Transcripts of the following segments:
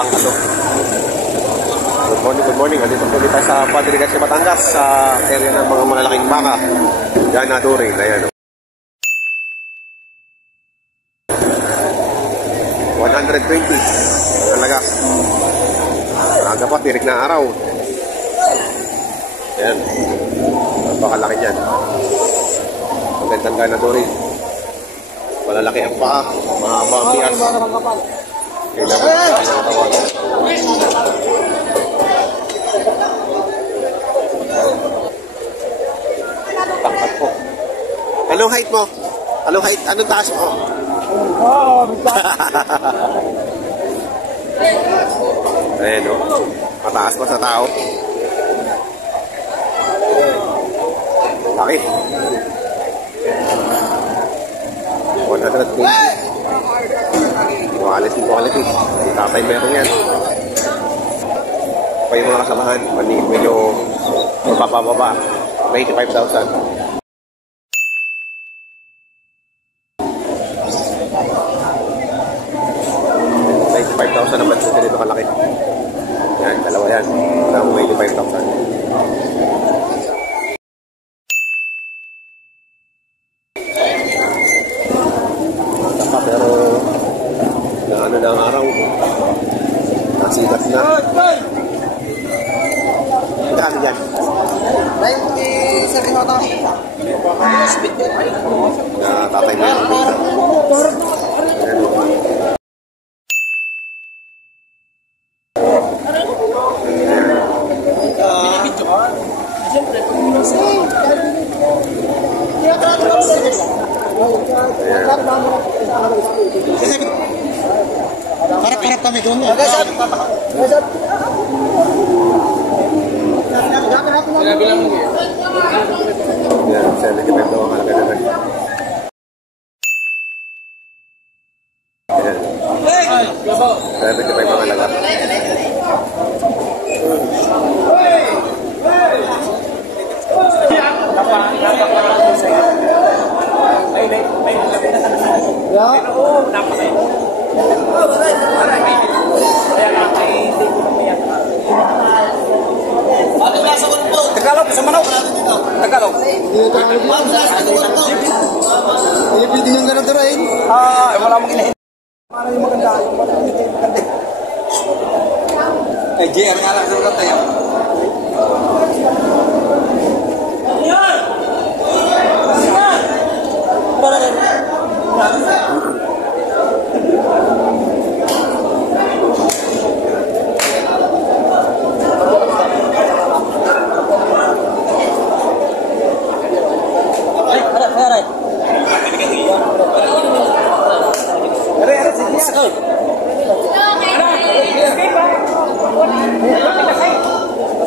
bakang ano. Good morning. Andito po tayo sa Padre Garcia, Batangas, sa area ng mga malalaking baka. Ganadore, ayan. 120 talaga. Aga pa, tirik na araw. Ayan. Napakalaki niyan. Magandang Ganadore. Malalaki ang paa. Mahaba ang bias. Takpat po. Anong height mo? Anong height? Anong taas mo? Ayan o. Mataas pa sa tao. Laki. 120. Quality. Tatay meron yan. Pa yung mga kasamahan. Maningin medyo mababa. 95,000. 95,000 naman sa ganito kalaki. Yan, dalawa yan. Wala mo 85,000. Pero na ano na ang araw. Nasigat na. Magkano yan? 97 ata. Na tatay mo yan. Harap kami doon. Yan, 75 daw ang halaga na rin. Ayan. 75 ang halaga. Tagalog sa manok. Tagalog. Ay, pwede niyang ganun turain. Wala mong inahin. Para yung maganda. Eh, JR nga lang sa tayo.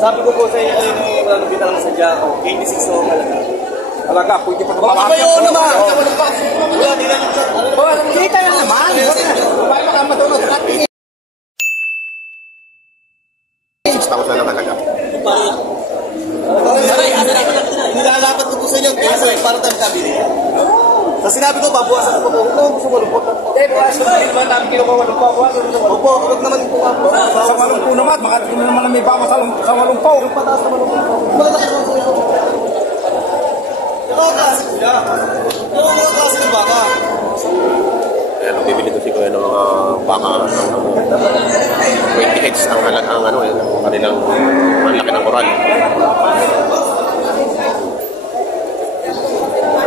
Sabi ko po sa inyo yung nabita lang sa Jaco, 86 na halaga. Talaga, pwede pa Baka kayo naman! Kita na naman! Bakit ka matulog? 6,000 ang halaga. Nilalapat ko po sa inyo, kasi para tayo sabi niya. Sa sinabi ko, babuwasan ko po. Huwag mo sumalupot. Buwasan mo naman, dami kinukuha pa. Buwasan mo. Opo, huwag naman po ako. Sa walong po naman, makatikin mo naman na may baka sa walong po. Yung pataas na malupot po. Malaki po sa inyo. Yung kasi kuya. Yung kasi ng baka. Ayan, bibili ko si Kuya ng mga baka ng 20 heads ang halaga ang ano, ang kanilang malaki ng koral.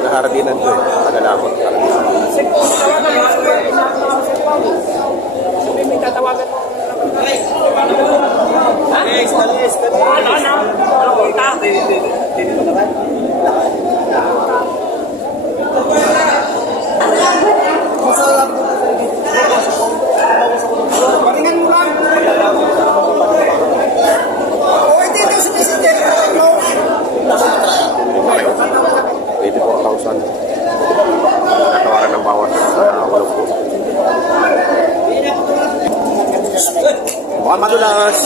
Nakaradinan ko Tagalabot. May tatawagan mo. Paringan mo lang. Hindi ito si President. 84,000. Natawaran ng bawat walong po. Mukhang madulas.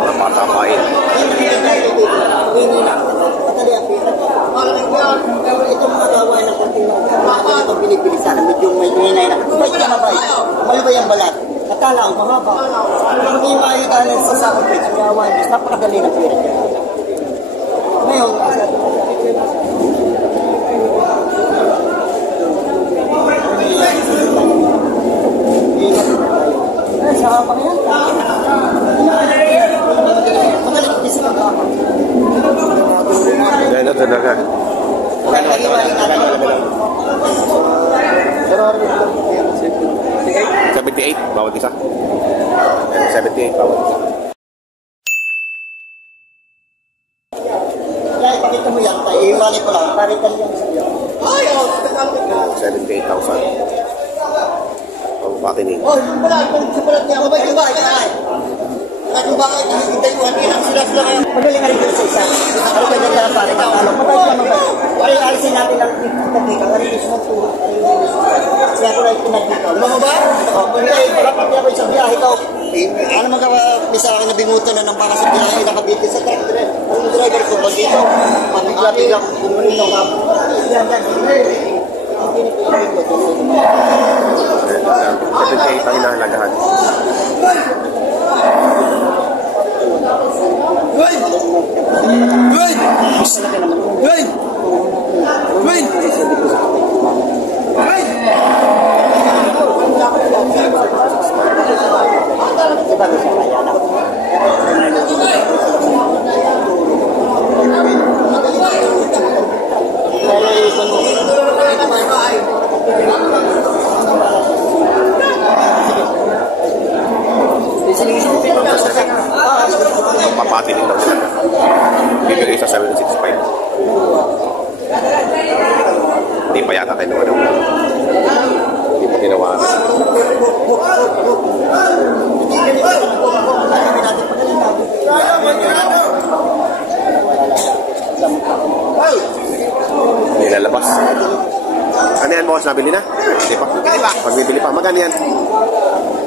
Napatapain. Ito mga gawain ng konting mga binibili sana. Medyo may hinay na. Ba't ka mabay? Malabay ang balat. Natala ang mahaba. Hindi makikita sa sakot page. May gawain. Napakadali na pera. Ngayon, sama pa yan. Gano'n talaga. 78 bawat isa. 78 bawat isa. Kaya ipakita mo yan. Iiwali ko lang. Paritan yung siya. 78,000. Ang pakinig. Oh, yung pala. Yung pala niya. Mabay yung bahay. At yung bakit nakikita yung hati ng sila ngayon. Magaling nga rin sa isa. Ano ba yung tala pare? Matalo. Mabay ka mabay. Ay, alisin natin ang technique. Ang alisin ng turo. Kaya ko na yung pinagdito. Ano ba? Dapat niya ko sa biyahe ko. Ano magkabisa akin na bingutan na ng baka sa biyahe. Nakabitin sa truck. Ang driver ko pag dito. Mamigla-bigla kung kumulino ka. Yan, yan. Ang pinipilipin ko. 78 ang inahalagahan. Papatiling daw sila. Bibigay sa 765. Hindi pa yata kinuha daw. Hindi pa ginawa. Nilalabas. Ano yan, boss? Nabili na? Hindi pa. Pagbibili pa. Magkano yan?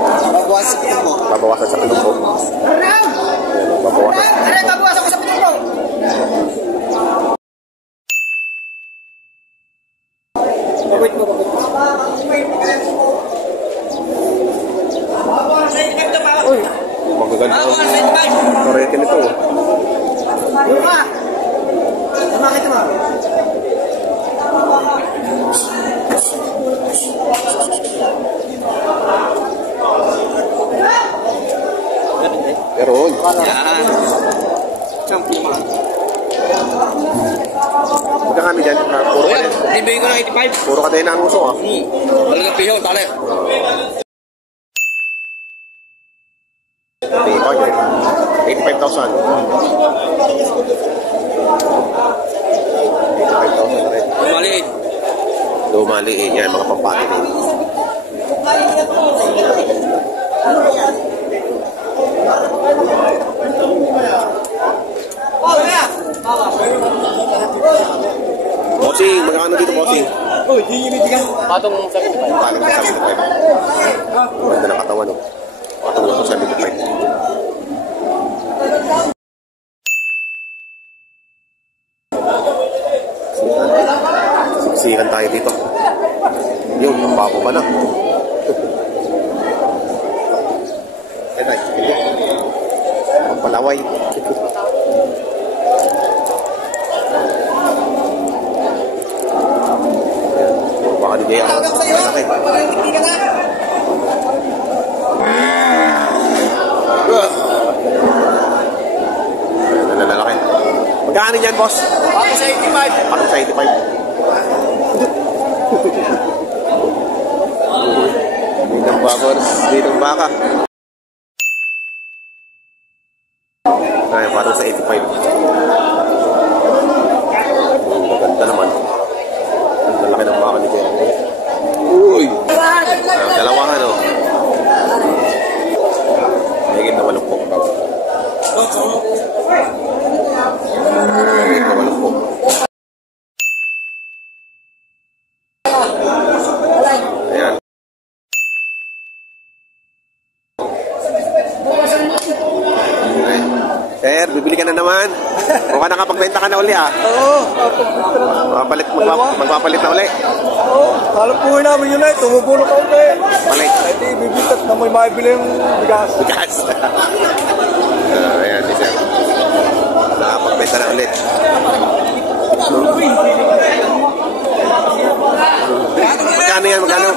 Babawasan sa pinong po. Babawasan ko sa pinong po. Babait mo. Uy, magaganda ang korete nito. Bakit mo? Pero, magka kami dyan. Puro ka din. Ibigay ko ng 85. Puro ka din ang uso, ha? Talagang pihaw, tali. Hindi, budget. 85,000. 85,000 rin. Maliit. Lumaliin yan, mga pampati din. Bossing, magkano dito, bossing? Patong 75. Paling sa 75. Ganda ng katawan, no? Patong na 75. Siksikan tayo dito. Yun, ang bako ba na? Hindi. Ang palaway. Baka di kaya ang malaki. Nalalaki. Magkano yan, boss? Patong sa 85. Patong sa 85. Ditong baka. Ditong baka. Ay, patong sa 85. Maganda naman. Ang laki ng baka ni Kuya. Uy! Dalawahan, oh. Higit na 80. Higit na 80. Ayan. Okay. sir, bibili ka na naman. Mukha nakapagbenta ka na uli ah. Oo. Magpapalit na uli. Oo. Alam po namin yun eh. Tumubulong ka ulit. Palit. Ay di, bibitat na may maibili yung bigas. Gas. Ayan, si sir. Nakapagbenta na ulit. Magkano yan? Magkano?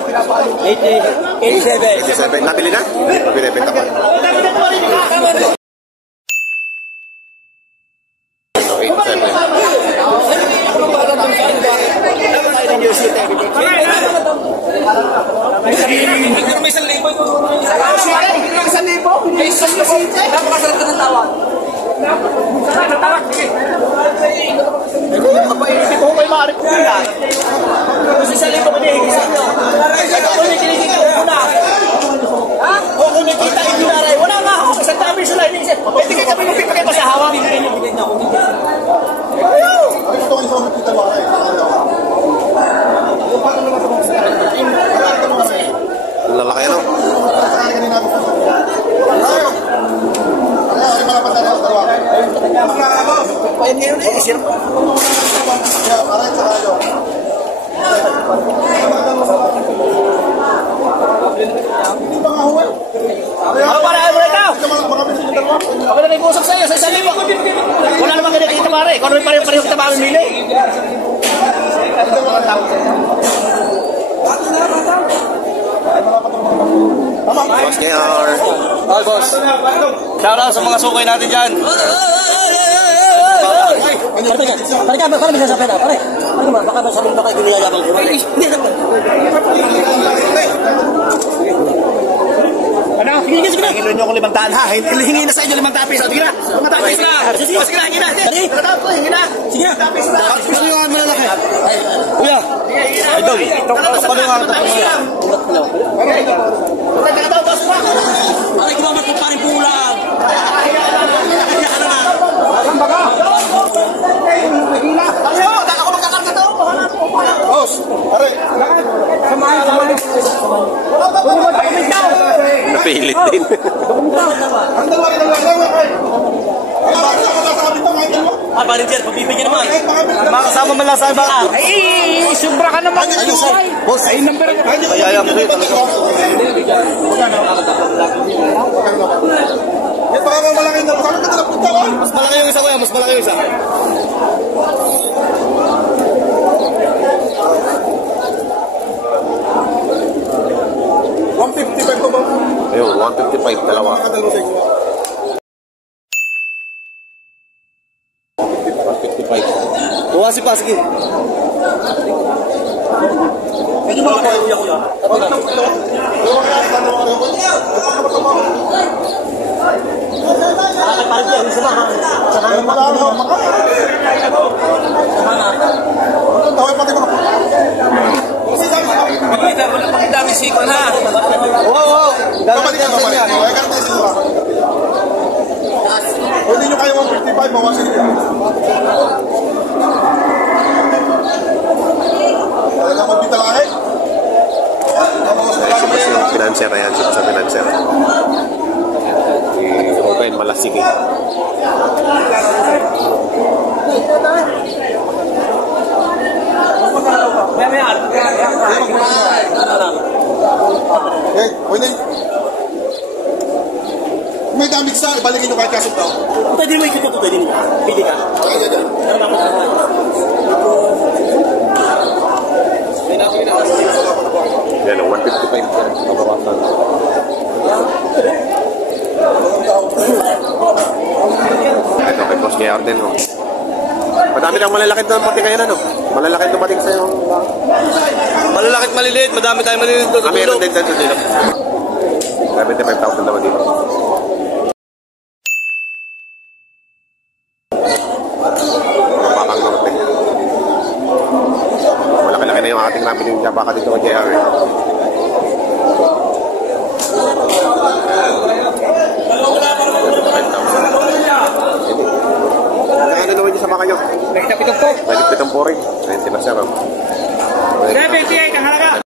87. 87. Nabili na? Binibenta pa. 87. Lalaki ano? Wala na ibusok sa'yo, sa isang libo. Wala naman kinikita pare. Kung ano pareho kita mamimili. Boss JR. Hi, boss. Shout out sa mga sukay natin dyan. Pare bisa sampai na, pare. Baka masabi baka giniyayabang ko. Hindi na. Ano? Sige. Hingin niyo ako 500 ha. Hingi na sa inyo 500 piso. Sige na. 500 piso na. Sige na. Dali. Hingi na. Sige. 500 piso na. Gusto niyo ang malalaki. Kuya. Idol. Paano nga ito? Ay, kumamat ko pa rin pulang. Boss, pare. Napilit din. Ang dalawa rin ang lalawa. Parin sir, pabibigyan naman. Makasama man lang sa iba. Ay, sobra ka naman. Boss, ay number. Kaya mo rin talaga. Yan baka mo malaki na. Saan ka talaga punta? Mas malaki yung isa ko yan. Mas malaki yung isa. $155 ko ba? Ayun, 155, dalawa. Nakadalo sa inyo. 155. Tuwasi pa, sige. Medyo malaki. Pakidami siko na. Wow. Kapalik ka sa inyo. Kung hindi nyo kaya 155, bawasin nyo. Talaga magbitalahin. Financer, ayan, sa financer. Ruben Malasigi. Okay, pwede. Kung may damage sa, ibalikin nyo kahit kasog daw. Pwede mo ikot ito, pwede mo. Pili ka. Yan, 155. Mabawasan. Ito kay Boss JR din, no? Madami lang malalakit na pati ngayon, ano? Malalakit dumating sa'yo. Malalakit maliliit, madami tayong maliliit doon. Meron din dito dito. 75,000 naman dito. Mapakang dumating. Malaki-laki na yung ating nabili yung baka dito kay JR. Ano naman yung sa baka nyo? Nagtapitong po. Nagpitong po rin. Ayun sila sir. 78 ang halaga.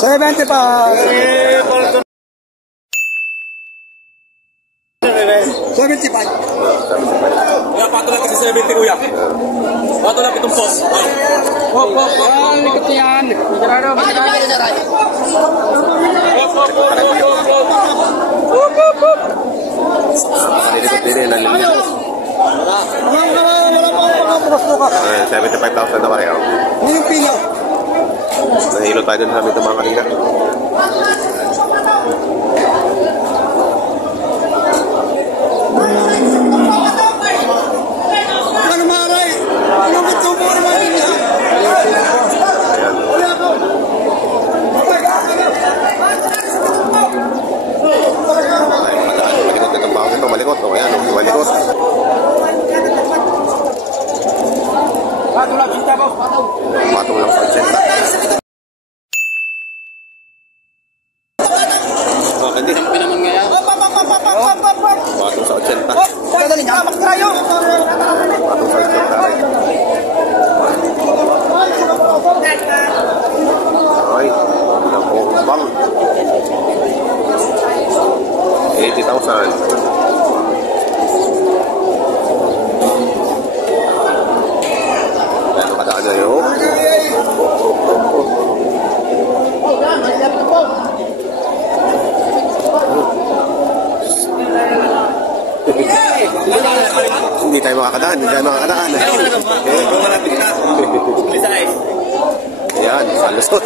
Kaya patulak kasi 70 kuya. Patulak itong boss. Hop, hop, hop. Ikot yan. Majarado, majarado. Dili na linya. 75,000 na pareho. Yung pila. Nahilo tayo dun sa amin mga kanina. Ano maray? Ano gusto mo naman niya? Ayan. Malikot na tao ito. Malikot. O, ayan. Malikot. Patong lang kita, boss. Patong lang sa senta. Hindi. Patong sa 80. Dali nga, magtrayo. Patong sa 80. Ay, nakukubang. 80,000. Ano kadaan na yun? Hindi tayo makakadaan. Hindi tayo makakadaan. Ayan, salusot.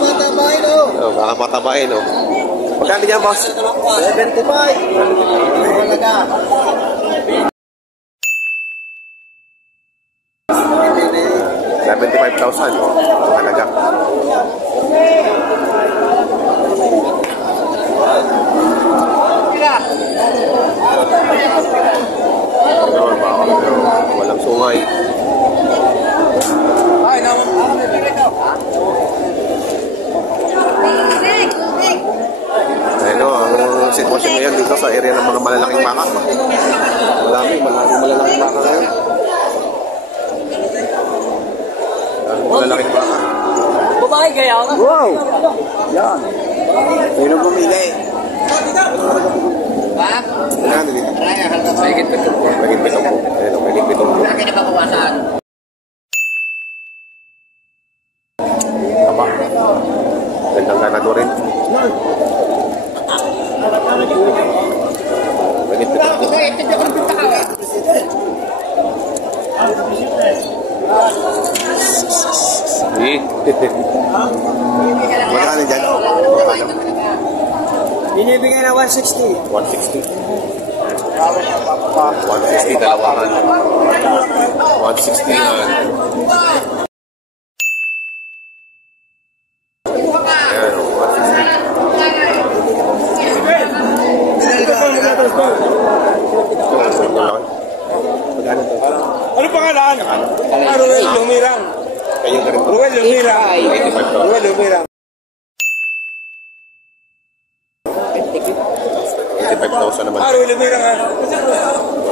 Matabain o. Oh, baka matabain, oh. Magkano niya, boss? 75. Talaga. 75,000, oh. Talaga. Ano ba? Walang sungay. Ano, ang sitwasyon ngayon dito sa area ng mga malalaking baka. Malalaking baka ngayon. Malalaking baka. Babae kaya ako. Wow! Yan. Sino bumili? Ha? Ano dito? Mahigit pa ito. Mahigit pitong po. Ayun, mahigit pitong po. Laki na babawasan. Taba. Gandang ganado rin. Mahigit pitong po. Magkano dyan? Binibigay na 160. 160. 160 dalawahan. 160 yan. Ayan, 160. Ano pangalan? Ruel Lumirang. Kayo ka rin po. Ruel Lumirang. 85,000. Ruel Lumirang. 85,000 naman. Ruel Lumirang ha.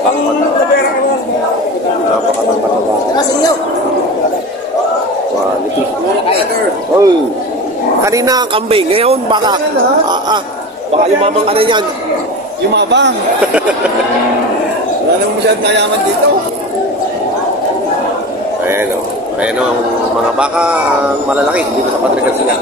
Ang kapera ka naman. Napakatangkad na ba? Kasi nyo. Quality. Oh. Kanina ang kambing, ngayon baka. Baka yumamang ka na yan. Yumabang. Wala namang masyadong mayaman dito. Ayan o. Ayan o, ang mga baka ang malalaki dito sa Patrican sila.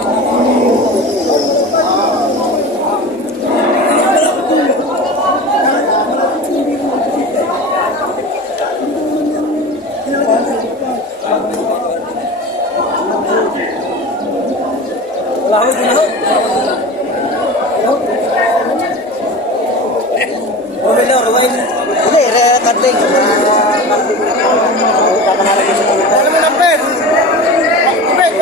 Hindi, recording. Alam mo na, Pet. Pet,